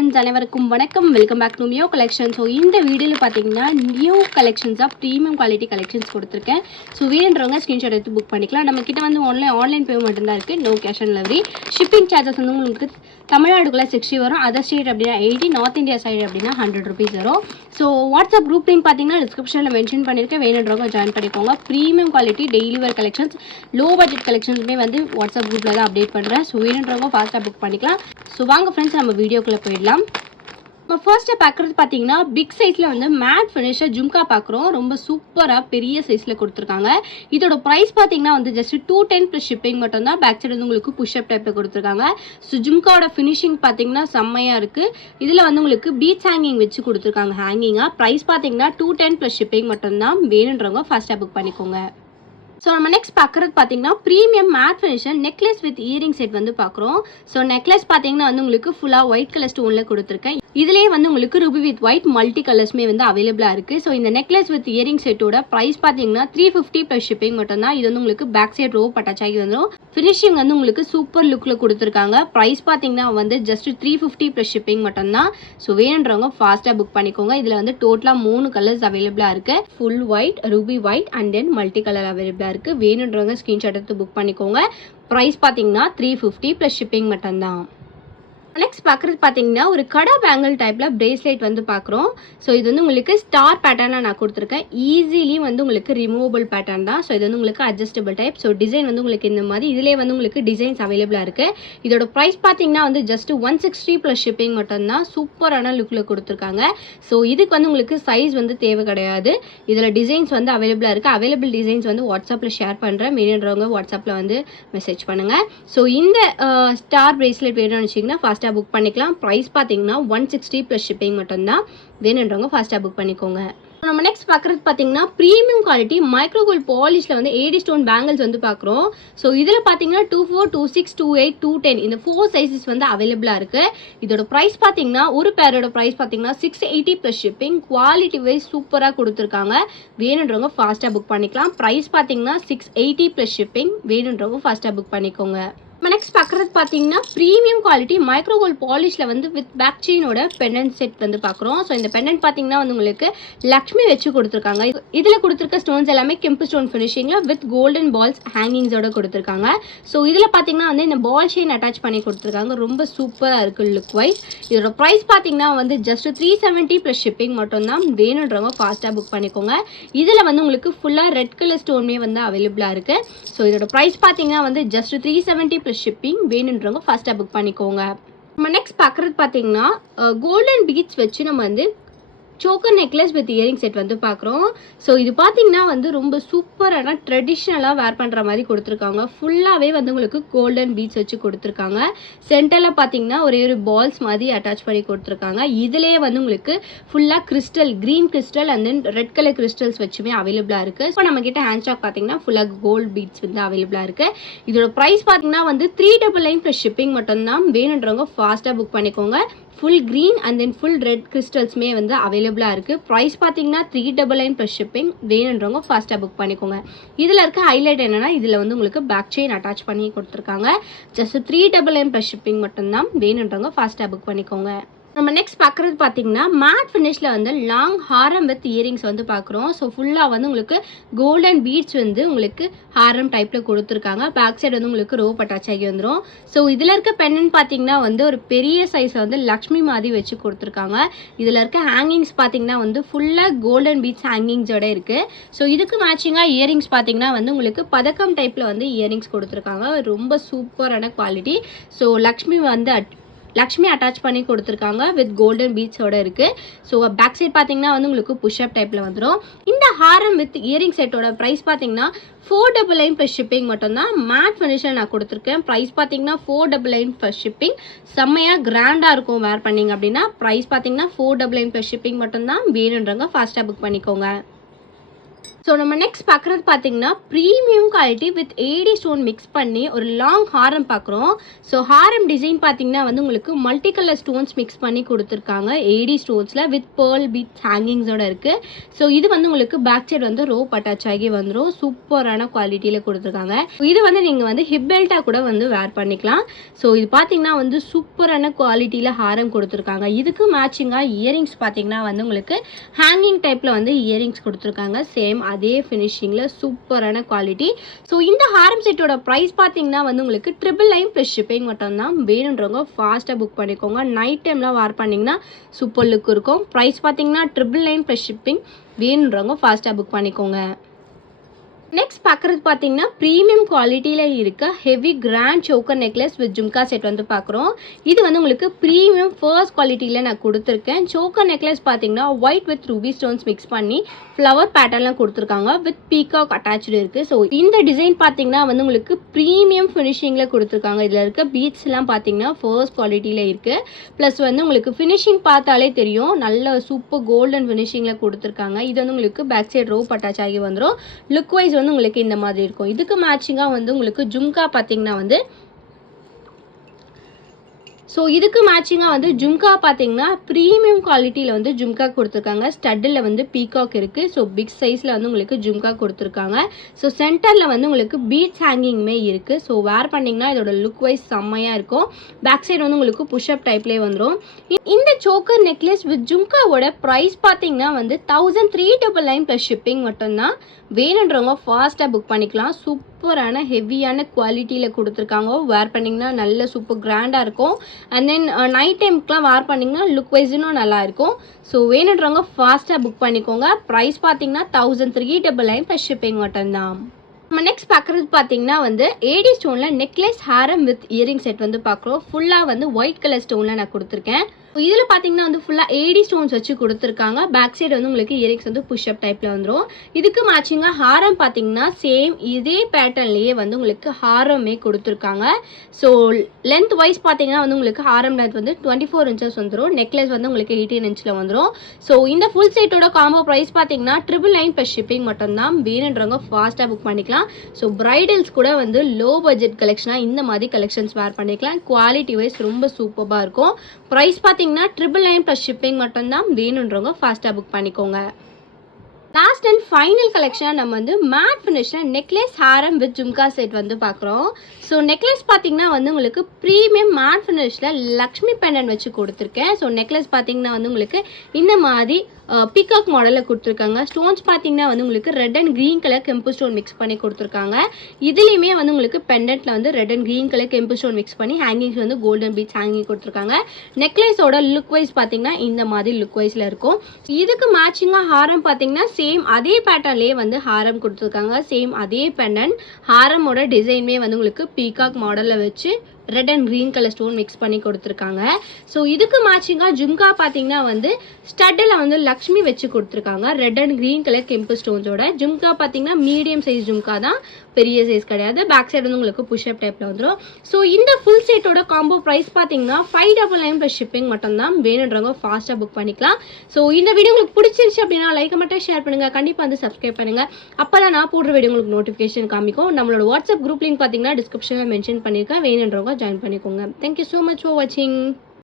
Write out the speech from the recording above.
Friends அனைவருக்கும் வணக்கம். Welcome back to Mio collection. So இந்த வீடியோவில் பார்த்தீங்கன்னா நியூ கலெக்ஷன்ஸாக ப்ரீமியம் குவாலிட்டி கலெக்ஷன்ஸ் கொடுத்துருக்கேன். ஸோ வேணுன்றவங்க ஸ்க்ரீன்ஷாட் எடுத்து புக் பண்ணிக்கலாம். நம்ம கிட்ட வந்து ஆன்லைன் பேமெண்ட் மட்டும்தான் இருக்குது. No cash on delivery. Shipping charges வந்து உங்களுக்கு தமிழ்நாடுக்குள்ளே 60 வரும். அதர் ஸ்டேட் அப்படின்னா 80, நார்த் இந்தியா சைடு அப்படின்னா 100 ருபீஸ் வரும். ஸோ வாட்ஸ்அப் குரூப் லிங்க் பார்த்தீங்கன்னா டிஸ்கிரிப்ஷனில் மென்ஷன் பண்ணியிருக்கேன். வேணுன்றவங்க ஜாயின் பண்ணிக்கோங்க. Premium quality daily wear collections, low budget கலெக்ஷன்ஸுமே வந்து வாட்ஸ்அப் குரூப்பில் தான் அப்டேட் பண்ணுறேன். ஸோ வேணுன்றவங்க ஃபாஸ்ட்டாக புக் பண்ணிக்கலாம். ஸோ வாங்க ஃப்ரெண்ட்ஸ் நம்ம வீடியோக்குள்ளே போயிடலாம். நம்ம ஃபர்ஸ்ட்டாக பார்க்குறது பார்த்தீங்கன்னா பிக் சைஸில் வந்து மேட் ஃபினிஷாக ஜும்கா பார்க்குறோம். ரொம்ப சூப்பராக பெரிய சைஸில் கொடுத்துருக்காங்க. இதோட ப்ரைஸ் பார்த்தீங்கன்னா வந்து ஜஸ்ட் 210 + ஷிப்பிங் மட்டும் தான். பேக் சைடு வந்து உங்களுக்கு புஷ்அப் டைப்பில் கொடுத்துருக்காங்க. ஸோ ஜும்காவோட ஃபினிஷிங் பார்த்தீங்கன்னா செம்மையாக இருக்குது. இதில் வந்து உங்களுக்கு பீட்ஸ் ஹேங்கிங் வச்சு கொடுத்துருக்காங்க. ஹேங்கிங்காக ப்ரைஸ் பார்த்தீங்கன்னா 210 + ஷிப்பிங் மட்டும் தான். வேணுன்றவங்க ஃபாஸ்ட்டாக புக் பண்ணிக்கோங்க. ஸோ நம்ம நெக்ஸ்ட் பார்க்குறது பார்த்தீங்கன்னா premium matte finisher necklace with earring set வந்து பார்க்குறோம். ஸோ நெக்லஸ் பார்த்தீங்கன்னா வந்து உங்களுக்கு ஃபுல்லாக ஒயிட் கலர் ஸ்டோனில் கொடுத்துருக்கேன். இதுலேயே வந்து உங்களுக்கு ரூபி வித் ஒயிட் மல்டி கலர்ஸ்மே வந்து அவைலபிளாக இருக்குது. ஸோ இந்த நெக்லஸ் வித் இயரிங் செட்டோட ப்ரைஸ் பார்த்தீங்கன்னா 350 + ஷிப்பிங் மட்டும் தான். இது வந்து உங்களுக்கு பேக் சைட் ரோப் அட்டாச் ஆகி வந்துடும். ஃபினிஷிங் வந்து உங்களுக்கு சூப்பர் லுக்கில் கொடுத்துருக்காங்க. ப்ரைஸ் பார்த்தீங்கன்னா வந்து ஜஸ்ட் 350 + ஷிப்பிங் மட்டும் தான். ஸோ வேணுன்றவங்க ஃபாஸ்ட்டாக புக் பண்ணிக்கோங்க. இதில் வந்து டோட்டலாக 3 கலர்ஸ் அவைலபிளாக இருக்குது. Full white, Ruby white and then multi colour அவைலபிளாக இருக்குது. வேணுன்றவங்க ஸ்க்ரீன்ஷாட் எடுத்து புக் பண்ணிக்கோங்க. ப்ரைஸ் பார்த்தீங்கன்னா 350 + ஷிப்பிங் மட்டும் தான். நெக்ஸ்ட் பார்க்குறது பார்த்தீங்கன்னா ஒரு கடை பேங்கிள் டைப்பில் பிரேஸ்லெட் வந்து பார்க்குறோம். ஸோ இது வந்து உங்களுக்கு ஸ்டார் பேட்டர்னாக நான் கொடுத்துருக்கேன். ஈஸிலி வந்து உங்களுக்கு ரிமூவபிள் பேட்டர்ன் தான். ஸோ இது வந்து உங்களுக்கு அட்ஜஸ்டபிள் டைப். ஸோ டிசைன் வந்து உங்களுக்கு இந்த மாதிரி இதிலே வந்து உங்களுக்கு டிசைன்ஸ் அவைலபிளாக இருக்குது. இதோட ப்ரைஸ் பார்த்தீங்கன்னா வந்து ஜஸ்ட் 160 + ஷிப்பிங் மட்டும்தான். சூப்பரான லுக்கில் கொடுத்துருக்காங்க. ஸோ இதுக்கு வந்து உங்களுக்கு சைஸ் வந்து தேவை கிடையாது. இதில் டிசைன்ஸ் வந்து அவைலபிளாக இருக்குது. அவைலபிள் டிசைன்ஸ் வந்து வாட்ஸ்அப்பில் ஷேர் பண்ணுறேன். வேணுன்றவங்க வாட்ஸ்அப்பில் வந்து மெசேஜ் பண்ணுங்கள். ஸோ இந்த ஸ்டார் பிரேஸ்லெட் வேணும்னு வச்சிங்கன்னா ஃபாஸ்ட்டாக புக் பண்ணிக்கலாம். ப்ரைஸ் பார்த்தீங்கன்னா 160 + ஷிப்பிங் மட்டும்தான். வேணுன்றவங்க ஃபாஸ்ட்டாக புக் பண்ணிக்கோங்க. நம்ம நெக்ஸ்ட் பார்க்குறது பார்த்தீங்கன்னா ப்ரீமியம் குவாலிட்டி மைக்ரோகோல்ட் பாலிஷில் வந்து 80 ஸ்டோன் பேங்கிள்ஸ் வந்து பார்க்குறோம். ஸோ இதில் பார்த்தீங்கன்னா 24, 26, 28, 210 இந்த 4 சைஸஸ் வந்து அவைலபிளாக இருக்குது. இதோட ப்ரைஸ் பார்த்தீங்கன்னா ஒரு பேரோட ப்ரைஸ் பார்த்தீங்கன்னா 680 + ஷிப்பிங். குவாலிட்டி வைஸ் சூப்பராக கொடுத்துருக்காங்க. வேணுன்றவங்க ஃபாஸ்ட்டாக புக் பண்ணிக்கலாம். ப்ரைஸ் பார்த்தீங்கன்னா 680 + ஷிப்பிங். வேணுன்றவங்க ஃபாஸ்ட்டாக புக் பண்ணிக்கோங்க. நம்ம நெக்ஸ்ட் பார்க்குறது பார்த்தீங்கன்னா ப்ரீமியம் குவாலிட்டி மைக்ரோகோல்ட் பாலிஷில் வந்து வித் பேக் செயினோட பெண்டன்ட் செட் வந்து பார்க்குறோம். ஸோ இந்த பெண்டன்ட் பார்த்தீங்கன்னா வந்து உங்களுக்கு லக்ஷ்மி வச்சு கொடுத்துருக்காங்க. இதில் கொடுத்துருக்க ஸ்டோன்ஸ் எல்லாமே கெம்பு ஸ்டோன் ஃபினிஷிங்கில் வித் கோல்டன் பால்ஸ் ஹேங்கிங்ஸோட கொடுத்துருக்காங்க. ஸோ இதில் பார்த்தீங்கன்னா வந்து இந்த பால் செயின் அட்டாச் பண்ணி கொடுத்துருக்காங்க. ரொம்ப சூப்பராக இருக்குது லுக் வைஸ். இதோட ப்ரைஸ் பார்த்தீங்கன்னா வந்து ஜஸ்ட் 370 + ஷிப்பிங் மட்டும்தான். வேணுன்றவங்க ஃபாஸ்ட்டாக புக் பண்ணிக்கோங்க. இதில் வந்து உங்களுக்கு ஃபுல்லாக ரெட் கலர் ஸ்டோன்மே வந்து அவைலபிளாக இருக்குது. ஸோ இதோட ப்ரைஸ் பார்த்தீங்கன்னா வந்து ஜஸ்ட் 370 + ஷிப்பிங். வேணுன்றவங்க ஃபாஸ்ட்டாக புக் பண்ணிக்கோங்க. நம்ம நெக்ஸ்ட் பார்க்குறது பார்த்தீங்கன்னா கோல்டன் பீட்ஸ் வச்சு நம்ம வந்து choker necklace with earring set வந்து பார்க்குறோம். ஸோ இது பார்த்தீங்கன்னா வந்து ரொம்ப சூப்பரான ட்ரெடிஷ்னலாக வேர் பண்ணுற மாதிரி கொடுத்துருக்காங்க. ஃபுல்லாகவே வந்து உங்களுக்கு கோல்டன் பீட்ஸ் வச்சு கொடுத்துருக்காங்க. சென்டரில் பார்த்தீங்கன்னா ஒரே ஒரு பால்ஸ் மாதிரி அட்டாச் பண்ணி கொடுத்துருக்காங்க. இதிலே வந்து உங்களுக்கு ஃபுல்லாக crystal, green crystal and then red colour crystals வச்சுமே அவைலபிளாக இருக்குது. ஸோ நம்மக்கிட்ட ஹேண்ட் ஸ்டாக் பார்த்தீங்கன்னா ஃபுல்லாக கோல்டு பீட்ஸ் வந்து அவைலபிளாக இருக்குது. இதோட ப்ரைஸ் பார்த்தீங்கன்னா வந்து 399 + ஷிப்பிங் மட்டும்தான். வேணுன்றவங்க ஃபாஸ்ட்டாக புக் பண்ணிக்கோங்க. Full green and then full red கிறிஸ்டல்ஸ்மே வந்து அவைலபிளாக இருக்குது. ப்ரைஸ் பார்த்தீங்கன்னா 399 + ஷிப்பிங். வேணுன்றவங்க ஃபாஸ்ட்டாக புக் பண்ணிக்கோங்க. இதில் இருக்க ஹைலைட் என்னென்னா இதில் வந்து உங்களுக்கு பேக் செயின் அட்டாச் பண்ணி கொடுத்துருக்காங்க. ஜஸ்ட் 399 + ஷிப்பிங் மட்டும்தான். வேணுன்றவங்க ஃபாஸ்ட்டாக புக் பண்ணிக்கோங்க. நம்ம நெக்ஸ்ட் பார்க்குறது பார்த்தீங்கன்னா மேட் ஃபினிஷில் வந்து லாங் ஹாரம் வித் இயரிங்ஸ் வந்து பார்க்குறோம். ஸோ ஃபுல்லாக வந்து உங்களுக்கு கோல்டன் பீட்ஸ் வந்து உங்களுக்கு ஹாரம் டைப்பில் கொடுத்துருக்காங்க. பேக் சைடு வந்து உங்களுக்கு ரோப் அட்டாச் ஆகி வந்துடும். ஸோ இதில் இருக்க பெண்ணன் பார்த்தீங்கன்னா வந்து ஒரு பெரிய சைஸில் வந்து லக்ஷ்மி மாதிரி வச்சு கொடுத்துருக்காங்க. இதில் இருக்க ஹேங்கிங்ஸ் பார்த்தீங்கன்னா வந்து ஃபுல்லாக கோல்டன் பீட்ஸ் ஹேங்கிங்ஸோட இருக்குது. ஸோ இதுக்கு மேட்சிங்காக இயரிங்ஸ் பார்த்தீங்கன்னா வந்து உங்களுக்கு பதக்கம் டைப்பில் வந்து இயரிங்ஸ் கொடுத்துருக்காங்க. ரொம்ப சூப்பரான குவாலிட்டி. ஸோ லக்ஷ்மி அட்டாச் பண்ணி கொடுத்துருக்காங்க வித் கோல்டன் பீட்ஸோட இருக்குது. ஸோ பேக் சைட் பார்த்தீங்கன்னா வந்து உங்களுக்கு புஷ்அப் டைப்பில் வந்துடும். இந்த ஹாரம் வித் இயரிங் செட்டோட ப்ரைஸ் பார்த்தீங்கன்னா 499 + ஷிப்பிங் மட்டும்தான். மேட் ஃபினிஷர் நான் கொடுத்துருக்கேன். ப்ரைஸ் பார்த்தீங்கன்னா 499 + ஷிப்பிங். செம்மையாக கிராண்டாக இருக்கும் வேர் பண்ணிங்க அப்படின்னா. ப்ரைஸ் பார்த்தீங்கன்னா 499 + ஷிப்பிங் மட்டும்தான். வேணுன்றவங்க ஃபாஸ்ட்டாக புக் பண்ணிக்கோங்க. ஸோ நம்ம நெக்ஸ்ட் பார்க்குறது பார்த்தீங்கன்னா premium quality with AD stone mix பண்ணி ஒரு லாங் ஹாரம் பார்க்குறோம். ஸோ ஹாரம் டிசைன் பார்த்தீங்கன்னா வந்து உங்களுக்கு மல்டி கலர் ஸ்டோன்ஸ் மிக்ஸ் பண்ணி கொடுத்துருக்காங்க. ஏடி ஸ்டோன்ஸில் வித் பேர்ல் பீட்ஸ் ஹேங்கிங்ஸோட இருக்குது. ஸோ இது வந்து உங்களுக்கு பேக் சைடு வந்து ரோப் அட்டாச் ஆகி வந்துடும். சூப்பரான குவாலிட்டியில் கொடுத்துருக்காங்க. இது வந்து நீங்கள் வந்து ஹிப் பெல்ட்டாக கூட வந்து வேர் பண்ணிக்கலாம். ஸோ இது பார்த்தீங்கன்னா வந்து சூப்பரான குவாலிட்டியில் ஹாரம் கொடுத்துருக்காங்க. இதுக்கு மேட்சிங்காக இயரிங்ஸ் பார்த்தீங்கன்னா வந்து உங்களுக்கு ஹேங்கிங் டைப்பில் வந்து இயரிங்ஸ் கொடுத்துருக்காங்க. சேம் அதே ஃபினிஷிங்கில் சூப்பரான குவாலிட்டி. ஸோ இந்த ஹாரம் செட்டோட ப்ரைஸ் பார்த்தீங்கன்னா வந்து உங்களுக்கு 999 ப்ளஸ் ஷிப்பிங் மட்டும்தான். வேணுன்றவங்க ஃபாஸ்ட்டாக புக் பண்ணிக்கோங்க. நைட் டைமில் வேர் பண்ணிங்கன்னா சூப்பர் லுக் இருக்கும். ப்ரைஸ் பார்த்தீங்கன்னா 999 ப்ளஸ் ஷிப்பிங். வேணுன்றவங்க ஃபாஸ்ட்டாக புக் பண்ணிக்கோங்க. நெக்ஸ்ட் பார்க்குறது பார்த்தீங்கன்னா ப்ரீமியம் குவாலிட்டியில் இருக்க heavy grand choker necklace with jhumka set வந்து பார்க்குறோம். இது வந்து உங்களுக்கு ப்ரீமியம் ஃபர்ஸ்ட் குவாலிட்டியில் நான் கொடுத்துருக்கேன். சோக்கர் நெக்லஸ் பார்த்தீங்கன்னா white with Ruby stones mix பண்ணி ஃப்ளவர் பேட்டர்ன்லாம் கொடுத்துருக்காங்க. வித் பீகாக் அட்டாச்சு இருக்குது. ஸோ இந்த டிசைன் பார்த்தீங்கன்னா வந்து உங்களுக்கு ப்ரீமியம் ஃபினிஷிங்கில் கொடுத்துருக்காங்க. இதில் இருக்க பீட்ஸ்லாம் பார்த்தீங்கன்னா ஃபர்ஸ்ட் குவாலிட்டியில் இருக்குது. ப்ளஸ் வந்து உங்களுக்கு ஃபினிஷிங் பார்த்தாலே தெரியும், நல்ல சூப்பர் கோல்டன் ஃபினிஷிங்கில் கொடுத்துருக்காங்க. இது வந்து உங்களுக்கு பேக் சைடு ரோப் அட்டாச் ஆகி வந்துடும். லுக் வைஸ் வந்து உங்களுக்கு இந்த மாதிரி இருக்கும். இதுக்கு மேட்சிங்காக வந்து உங்களுக்கு ஜும்கா பார்த்தீங்கன்னா வந்து பார்த்தீங்கன்னா ப்ரீமியம் குவாலிட்டியில் வந்து ஜும்கா கொடுத்துருக்காங்க. ஸ்டட்டில் வந்து பீகாக் இருக்குது. ஸோ பிக் சைஸில் வந்து உங்களுக்கு ஜும்கா கொடுத்துருக்காங்க. ஸோ சென்டரில் வந்து உங்களுக்கு பீட்ஸ் ஹேங்கிங்குமே இருக்குது. ஸோ வேர் பண்ணிங்கன்னா இதோட லுக் வைஸ் செம்மையாக இருக்கும். பேக் சைடு வந்து உங்களுக்கு புஷ்அப் டைப்லேயே வந்துடும். இந்த சோக்கர் நெக்லஸ் வித் ஜும்காவோட ப்ரைஸ் பார்த்தீங்கன்னா வந்து 1399 ப்ளஸ் ஷிப்பிங் மட்டும்தான். வேணுன்றவங்க ஃபாஸ்ட்டாக புக் பண்ணிக்கலாம். சூப்பரான ஹெவியான குவாலிட்டியில் கொடுத்துருக்காங்க. வேர் பண்ணிங்கன்னா நல்ல சூப்பர் கிராண்டாக இருக்கும். அண்ட் தென் நைட் டைமுக்குலாம் வேர் பண்ணிங்கன்னா லுக் வைஸும் நல்லா இருக்கும். ஸோ வேணுன்றவங்க ஃபாஸ்ட்டாக புக் பண்ணிக்கோங்க. ப்ரைஸ் பார்த்தீங்கன்னா 1399 ப்ளஸ் ஷிப்பிங் மட்டும்தான். நம்ம நெக்ஸ்ட் பார்க்குறது பார்த்தீங்கன்னா வந்து ஏடி ஸ்டோனில் necklace Haram with earring set வந்து பார்க்குறோம். ஃபுல்லாக வந்து ஒயிட் கலர் ஸ்டோனில் நான் கொடுத்துருக்கேன். இதில் பார்த்தீங்கன்னா வந்து ஃபுல்லாக ஏடி ஸ்டோன்ஸ் வச்சு கொடுத்துருக்காங்க. பேக் சைடு வந்து உங்களுக்கு இயரிங்ஸ் வந்து புஷ்அப் டைப்பில் வந்துடும். இதுக்கு மேட்சிங்காக ஹாரம் பார்த்தீங்கன்னா சேம் இதே பேட்டர்ன்லேயே வந்து உங்களுக்கு ஹாரமே கொடுத்துருக்காங்க. ஸோ லென்த் வைஸ் பார்த்தீங்கன்னா வந்து உங்களுக்கு ஹாரம் லென்த் வந்து 24 இன்ச்சஸ் வந்துடும். நெக்லஸ் வந்து உங்களுக்கு 18 இன்ச்சில் வந்துடும். ஸோ இந்த ஃபுல் செட்டோட காம்போ ப்ரைஸ் பார்த்தீங்கன்னா 999 ப்ளஸ் ஷிப்பிங் மட்டும்தான். வேணுன்றவங்க ஃபாஸ்ட்டாக புக் பண்ணிக்கலாம். ஸோ பிரைடல்ஸ் கூட வந்து லோ பட்ஜெட் கலெக்ஷனாக இந்த மாதிரி கலெக்ஷன்ஸ் வேர் பண்ணிக்கலாம். குவாலிட்டி வைஸ் ரொம்ப சூப்பராக இருக்கும். ப்ரைஸ் பார்த்தீங்கன்னா 999 ப்ளஸ் ஷிப்பிங் மட்டும்தான். வேணுன்றவங்க ஃபாஸ்ட்டாக புக் பண்ணிக்கோங்க. லாஸ்ட் அண்ட் ஃபைனல் கலெக்ஷனாக நம்ம வந்து mat ஃபினிஷில் necklace Haram with jhumka set வந்து பார்க்குறோம். ஸோ நெக்லஸ் பார்த்தீங்கன்னா வந்து உங்களுக்கு ப்ரீமியம் மேட் ஃபினிஷில் லக்ஷ்மி பெண்டன் வச்சு கொடுத்துருக்கேன். ஸோ நெக்லஸ் பார்த்தீங்கன்னா வந்து உங்களுக்கு இந்த மாதிரி பீகாக் மாடலில் கொடுத்துருக்காங்க. ஸ்டோன்ஸ் பார்த்தீங்கன்னா வந்து உங்களுக்கு ரெட் அண்ட் க்ரீன் கலர் கெம்பு ஸ்டோன் மிக்ஸ் பண்ணி கொடுத்துருக்காங்க. இதுலேயுமே வந்து உங்களுக்கு பெண்டன்ட்டில் வந்து ரெட் அண்ட் க்ரீன் கலர் கெம்பு ஸ்டோன் மிக்ஸ் பண்ணி ஹேங்கிங்ஸ் வந்து கோல்டன் பீட்ஸ் ஹேங்கிங் கொடுத்துருக்காங்க. நெக்லஸோட லுக் வைஸ் பார்த்தீங்கன்னா இந்த மாதிரி லுக் வைஸில் இருக்கும். இதுக்கு மேட்சிங்காக ஹாரம் பார்த்தீங்கன்னா சேம் அதே பேட்டர்ன்லேயே வந்து ஹாரம் கொடுத்துருக்காங்க. சேம் அதே பெண்டன்ட் ஹாரமோட டிசைனுமே வந்து உங்களுக்கு பீகாக் மாடலில் வச்சு red and green colour stone mix பண்ணி கொடுத்துருக்காங்க. ஸோ இதுக்கு மேட்சிங்காக ஜும்கா பார்த்தீங்கன்னா வந்து ஸ்டட்டில் வந்து லக்ஷ்மி வச்சு கொடுத்துருக்காங்க. ரெட் அண்ட் க்ரீன் கலர் கெம்பு ஸ்டோன்ஸோட ஜும்கா பார்த்தீங்கன்னா மீடியம் சைஸ் ஜும்கா தான், பெரிய சைஸ் கிடையாது. பேக் சைடு வந்து உங்களுக்கு புஷ்அப் டைப்பில் வந்துடும். ஸோ இந்த ஃபுல் செட்டோட காம்போ ப்ரைஸ் பார்த்தீங்கன்னா 599 ப்ளஸ் ஷிப்பிங் மட்டும்தான். வேணுன்றவங்க ஃபாஸ்ட்டாக புக் பண்ணிக்கலாம். ஸோ இந்த வீடியோ உங்களுக்கு பிடிச்சிருச்சு அப்படின்னா லைக் மட்டும் ஷேர் பண்ணுங்கள். கண்டிப்பாக வந்து சப்ஸ்கிரைப் பண்ணுங்கள். அப்போ தான் நான் போடுற வீடியோ உங்களுக்கு நோட்டிஃபிகேஷன் காமிக்கும். நம்மளோட வாட்ஸ்அப் குரூப் லிங்க் பார்த்தீங்கன்னா டிஸ்கிரிப்ஷனில் மென்ஷன் பண்ணியிருக்கேன். வேணுன்றவங்க ஜாயின் பண்ணிக்கோங்க. தேங்க்யூ ஸோ மச் ஃபார் வாட்சிங்.